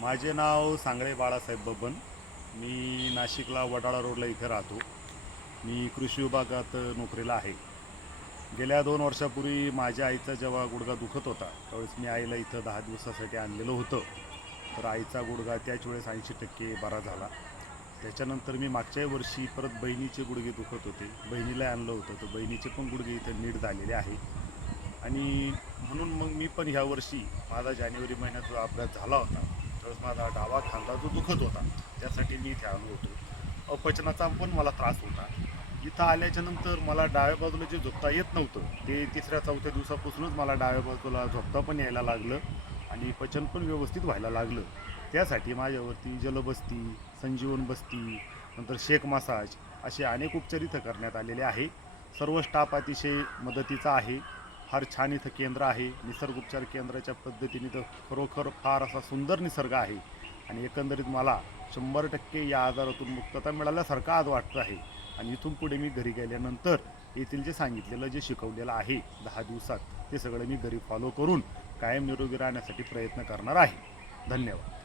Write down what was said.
माझे नाव सांगळे बाळासाहेब बबन. मी नाशिकला वडाळा रोडला इथे राहतो. मी कृषी विभागात नोकरीला आहे. गेल्या 2 वर्षापूर्वी माझ्या आईचा जेव्हा गुडघा दुखत होता त्यावेळेस मी आईला इथं 10 दिवसासाठी आणलेलं होतं. तर आईचा गुडघा त्याच वेळेस 80% बरा झाला. त्याच्यानंतर मी मागच्याही वर्षी परत बहिणीचे गुडघे दुखत होते, बहिणीला आणलं होतं, तर बहिणीचे पण गुडघे इथं नीट झालेले आहे. आणि म्हणून मग मी पण ह्या वर्षी माझा जानेवारी महिन्यात जो अपघात झाला होता त्यावेळेस माझा डावा खांदा जो दुखत होता त्यासाठी मी इथे आलो होतो. अपचनाचा पण मला त्रास होता. इथं आल्याच्या नंतर मला डाव्या बाजूला जे झोपता येत नव्हतं ते 3-4 दिवसापासूनच मला डाव्या बाजूला झोपता पण यायला लागलं आणि पचन पण व्यवस्थित व्हायला लागलं. त्यासाठी माझ्यावरती जलबस्ती, संजीवन बस्ती, नंतर शेक मसाज असे अनेक उपचार इथं करण्यात आलेले आहे. सर्व स्टाफ अतिशय मदतीचा आहे. फार छान इथं केंद्र आहे. निसर्ग उपचार केंद्राच्या पद्धतीने तर खरोखर फार असा सुंदर निसर्ग आहे आणि एकंदरीत मला 100% या आजारातून मुक्तता मिळाल्यासारखं आज वाटतं आहे. आणि इथून पुढे मी घरी गेल्यानंतर येथील जे सांगितलेलं जे शिकवलेलं आहे 10 दिवसात ते सगळं मी घरी फॉलो करून कायम निरोगी राहण्यासाठी प्रयत्न करणार आहे. धन्यवाद.